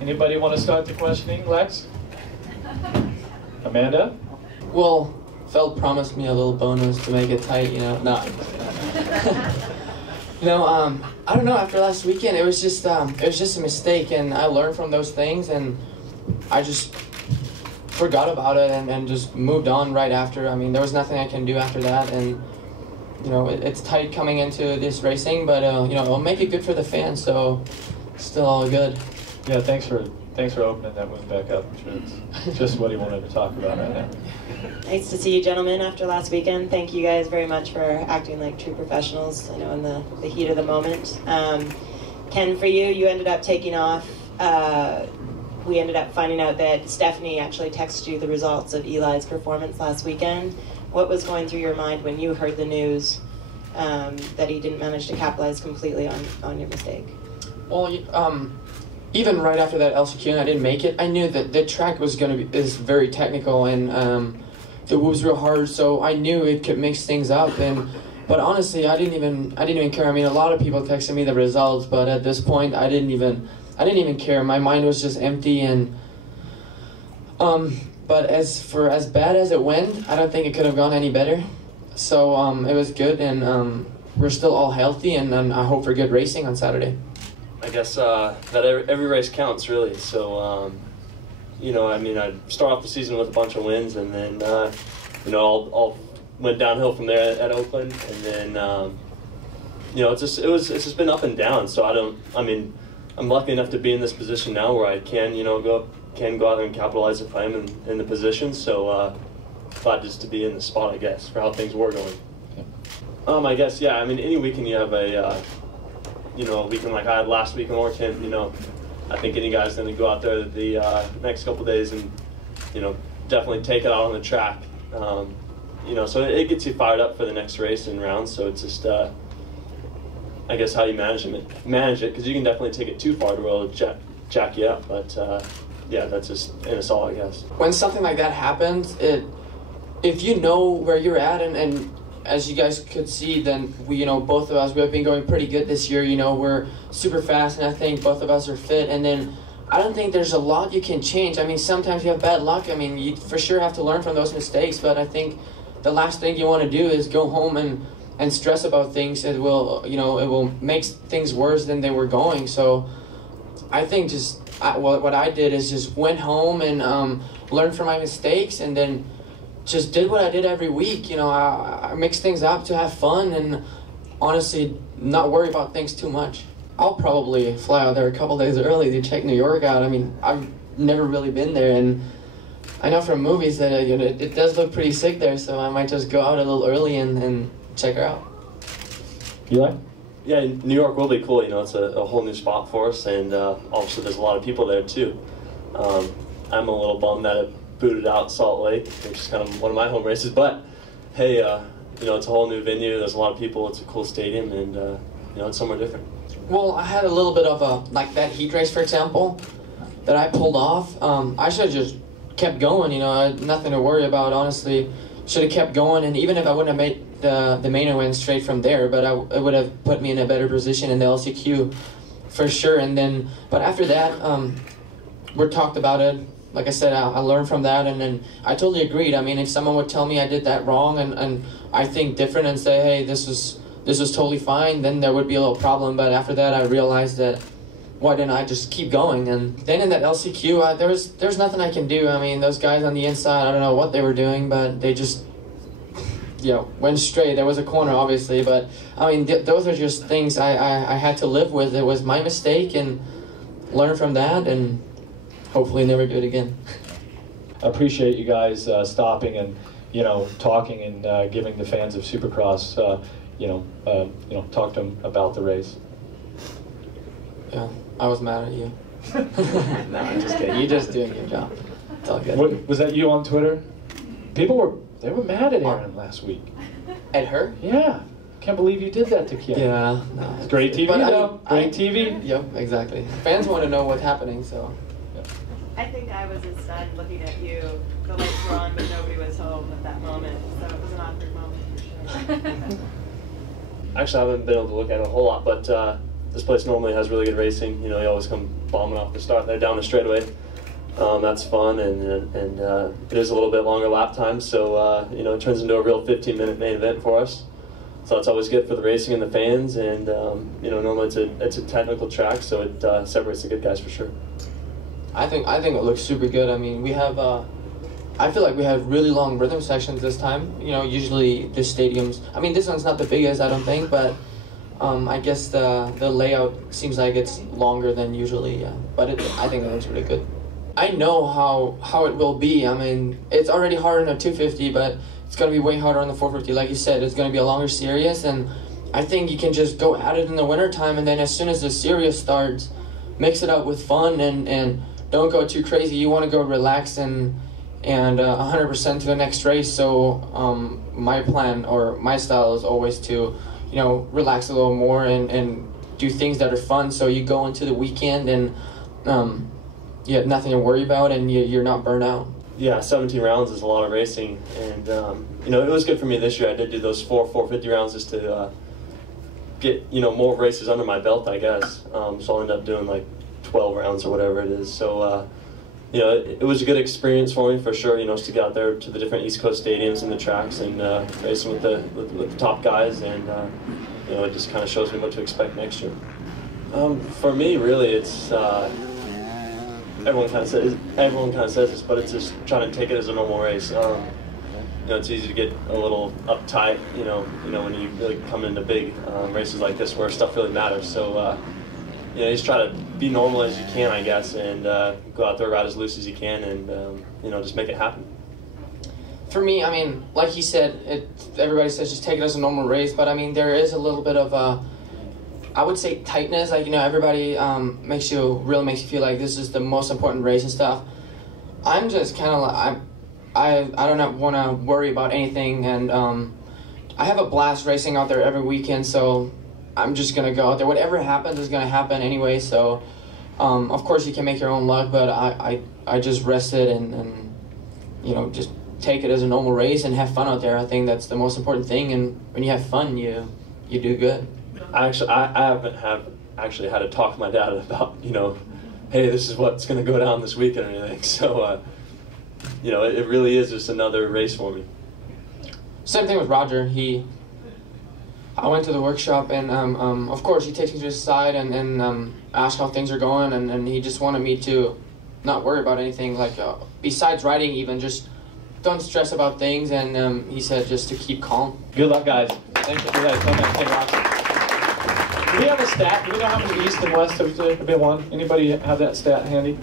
Anybody want to start the questioning? Lex? Amanda? Well, Feld promised me a little bonus to make it tight, you know. No. I don't know, after last weekend, it was just a mistake, and I learned from those things, and I just forgot about it and just moved on right after. I mean, there was nothing I can do after that, and, you know, it's tight coming into this racing, but, you know, it'll make it good for the fans, so still all good. Yeah, thanks for opening that one back up. I'm sure it's just what he wanted to talk about right now. Nice to see you gentlemen after last weekend. Thank you guys very much for acting like true professionals, I know, in the heat of the moment. Ken, for you, you ended up taking off. We ended up finding out that Stephanie actually texted you the results of Eli's performance last weekend. What was going through your mind when you heard the news that he didn't manage to capitalize completely on your mistake? Well, even right after that LCQ and I didn't make it, I knew that the track was is very technical, and the was real hard, so I knew it could mix things up. But honestly, I didn't even care. I mean, a lot of people texted me the results, but at this point, I didn't even care. My mind was just empty, and but as bad as it went, I don't think it could have gone any better. So it was good, and we're still all healthy, and I hope for good racing on Saturday. I guess that every race counts, really. So, you know, I mean, I start off the season with a bunch of wins, and then, you know, all went downhill from there at Oakland, and then, you know, it's just been up and down. So I'm lucky enough to be in this position now where I can, you know, go out there and capitalize if I am in the position. So, glad just to be in the spot, I guess, for how things were going. I guess, yeah. I mean, any weekend you have you know, a weekend like I had last week in Orton, you know, I think any guy's going to go out there the next couple days and, you know, definitely take it out on the track. You know, so it gets you fired up for the next race and rounds. So it's just, I guess, how you manage it, because you can definitely take it too far to really jack you up. But yeah, that's just in us all, I guess. When something like that happens, if you know where you're at, and as you guys could see, then we, both of us, we have been going pretty good this year. We're super fast, and I think both of us are fit. And then I don't think there's a lot you can change. I mean, sometimes you have bad luck. I mean, you for sure have to learn from those mistakes. But I think the last thing you want to do is go home and stress about things. It will, it will make things worse than they were going. So I think what I did is just went home and learned from my mistakes, and then just did what I did every week. I mixed things up to have fun and honestly not worry about things too much. I'll probably fly out there a couple days early to check New York out. I mean, I've never really been there, and I know from movies that it does look pretty sick there, so I might just go out a little early and check her out. Eli? Yeah, New York will be cool. It's a whole new spot for us, and obviously there's a lot of people there too. I'm a little bummed that it booted out Salt Lake, which is kind of one of my home races, but hey, it's a whole new venue, there's a lot of people, it's a cool stadium, and it's somewhere different. Well, I had a little bit of like that heat race, for example, that I pulled off. I should have just kept going, I had nothing to worry about, honestly. Should have kept going, and even if I wouldn't have made the main event straight from there, but it would have put me in a better position in the LCQ for sure. And then, but after that, we talked about it. Like I said, I learned from that, and then I totally agreed. I mean, if someone would tell me I did that wrong and I think different and say, hey, this was totally fine, then there would be a little problem. But after that, I realized that why didn't I just keep going? And then in that LCQ, there's nothing I can do. I mean, those guys on the inside, I don't know what they were doing, but they just went straight. There was a corner, obviously, but I mean, those are just things I had to live with. It was my mistake, and learn from that, and hopefully never do it again. I appreciate you guys stopping and talking and giving the fans of Supercross talk to them about the race. Yeah, I was mad at you. No, I'm just kidding. You're just doing your job. It's all good. Was that you on Twitter? People were mad at Erin last week. At her? Yeah. Can't believe you did that to Kim. Yeah. No, it's great TV, though. Great TV. Yep, exactly. Fans want to know what's happening, so. I think I was stunned looking at you. The lights were on, but nobody was home at that moment, so it was an awkward moment for sure. Actually, I haven't been able to look at it a whole lot, but this place normally has really good racing. You know, you always come bombing off the start there down the straightaway. That's fun, and it is a little bit longer lap time, so you know, it turns into a real 15-minute main event for us. So that's always good for the racing and the fans, and you know, normally it's a technical track, so it separates the good guys for sure. I think it looks super good. I mean, we have I feel like we have really long rhythm sections this time. You know, usually the stadiums, I mean, this one's not the biggest, I don't think, but I guess the layout seems like it's longer than usually, yeah. But I think it looks really good. I know how it will be. I mean, it's already hard in a 250, but it's going to be way harder on the 450. Like you said, it's going to be a longer series, and I think you can just go at it in the wintertime, and then as soon as the series starts, mix it up with fun, and don't go too crazy. You want to go relax and 100% to the next race. So my plan or my style is always to, you know, relax a little more and do things that are fun. So you go into the weekend and you have nothing to worry about, and you're not burnt out. Yeah, 17 rounds is a lot of racing, and you know, it was good for me this year. I did do those 450 rounds just to get, you know, more races under my belt, I guess. So I'll end up doing like 12 rounds or whatever it is. So you know, it was a good experience for me for sure. You know, to get out there to the different East Coast stadiums and the tracks and racing with the top guys, and you know, it just kind of shows me what to expect next year. For me, really, it's. Everyone kind of says this, but it's just trying to take it as a normal race. You know, it's easy to get a little uptight. You know, when you really come into big races like this where stuff really matters. So, you know, just try to be normal as you can, I guess, and go out there, ride as loose as you can, and you know, just make it happen. For me, I mean, like he said, everybody says just take it as a normal race, but I mean, there is a little bit of I would say tightness. Like, you know, everybody makes you feel like this is the most important race and stuff. I'm just kind of like, I don't want to worry about anything, and I have a blast racing out there every weekend, so I'm just gonna go out there. Whatever happens is gonna happen anyway. So of course you can make your own luck, but I just rested and you know, just take it as a normal race and have fun out there. I think that's the most important thing, and when you have fun, you do good. I haven't actually had to talk to my dad about, you know, hey, this is what's going to go down this weekend or anything. So, you know, it really is just another race for me. Same thing with Roger. I went to the workshop, and of course he takes me to his side and asks how things are going, and he just wanted me to not worry about anything, like besides riding even, just don't stress about things, and he said just to keep calm. Good luck, guys. Thank you. Good luck, Tomac and Roczen. Do we have a stat? Do we know how many east and west have been won? Anybody have that stat handy?